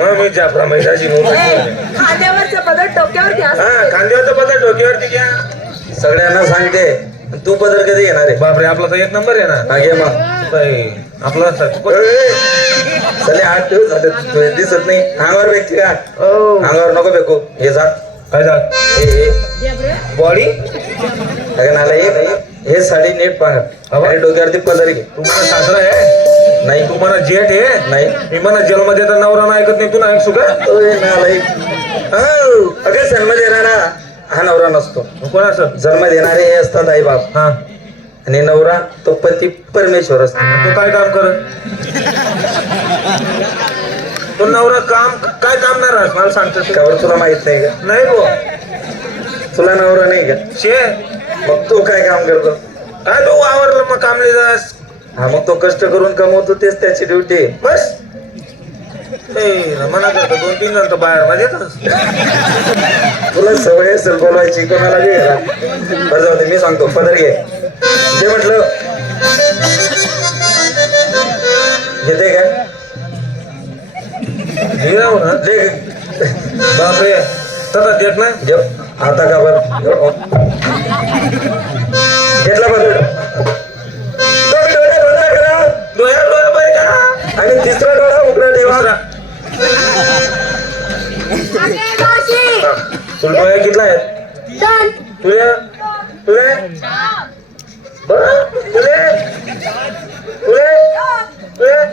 मग मी जाफरा मैदाची खांद्यावरचा पदर डोक्यावरती असतो. हा खांद्यावरचा पदर डोक्यावरती घ्या. सगळ्यांना सांगते तू पदर कधी येणार आहे? बापरे आपला तर एक नंबर आहे ना. हा घे मग. काय आपला चले 8 दिवस झाले तुला दिसत नाही. अंगावर व्यक्ती का अंगावर नको बेकू. हे जा काय जात बॉडी अगं नाला हे साडी नीट पाहा आणि डोक्यावरती पदर घे. तुम्हाला सासरा आहे नाही तुम्हाला जेठ आहे नाही मी म्हणा जन्म देता नवरा नाही ऐकत नाही तू नाही ऐकसू का अगं जन्म देणारा हा नवरा नसतो. कोण असत जन्म देणारे हे असतात आई बाप हा आणि नवरा तो पती परमेश्वर असतो. तो काय काम करत तो नवरा काम काय काम नाही राहत मला सांगतो त्यावर तुला माहित नाही का? नाही गो तुला नवरा नाही का? शे मग तो काय काम करतो? काय तू आवरलं मग कामले जास हा मग तो कष्ट करून कमवतो तेच त्याची ड्युटी आहे. बस मना करतो 2-3 जण तर बाहेर मध्ये तुला सवय असेल बोलवायची कोणाला बी घरा. बरं जाऊ दे मी सांगतो पदर घे. जे म्हटलं घेते का? दे बापरे तसा देत ना घेऊ आता का बरं घेतला बरं डोळा करा डोळ्या बरे करा आणि तिसरा डोळा उघडा ठेवा. तुला डोळ्या कितला आहेत तुझ्या तुझ्या बरं तुझे तुझे तुझे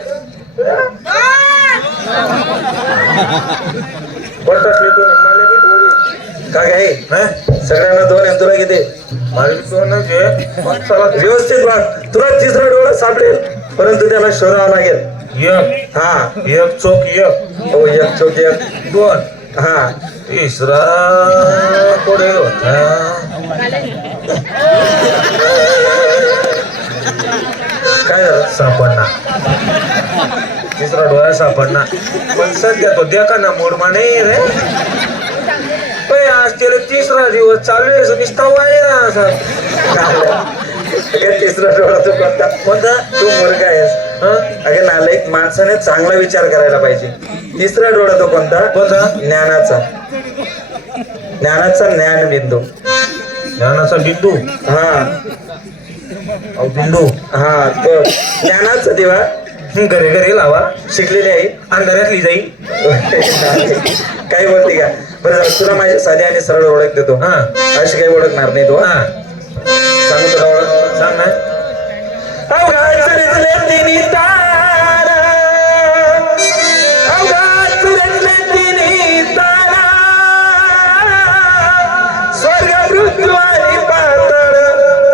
बरं तू मला बी थोडी का घ्याय सगळ्यांना 2 आणि तुला किती? माझी दोन चला व्यवस्थित वाग. तुला तिसरा डोळा सापडेल परंतु त्याला शोधावा लागेल. एक हा एक चौक एक हो एक चौक एक 2 हा तिसरा पुढे होता काय झालं? सापडना तिसरा डोळा सापडना पण सध्या तो देखा ना मोडमा नाही रे पण आज त्याला 3रा दिवस चालू आहे नुसता वाय ना असं तिसरा डोळा तो कोणता? तू मूर्ख आहेस. अगं नालायक माणसाने चांगला विचार करायला पाहिजे. तिसरा डोळा तो कोणता? कोणता? ज्ञानाचा ज्ञानाचा ज्ञान बिंदू. ज्ञानाचा बिंदू हा बिंदू हा तो ज्ञानाचा दिवा घरी घरी लावा शिकलेली आहे अंधारातली जाई काही बोलते का? बरं तुला माझी साधी आणि सरळ ओळख देतो. हा अशी काही ओळखणार नाही तो. हा सांगू तुला ओळख सांग ना स्वर्ग मृत्यू आणि पाताळ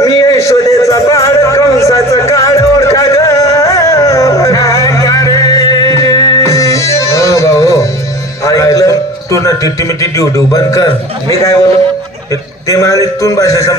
मी यशोदेचा बाळ कंसाचं काळ ओळखा ग. हो भाऊ ऐकलं? तू ना टिट्टी मिट्टी ड्यू ड्यू बंद कर मी काय बोलू? ते मला इथून भाषा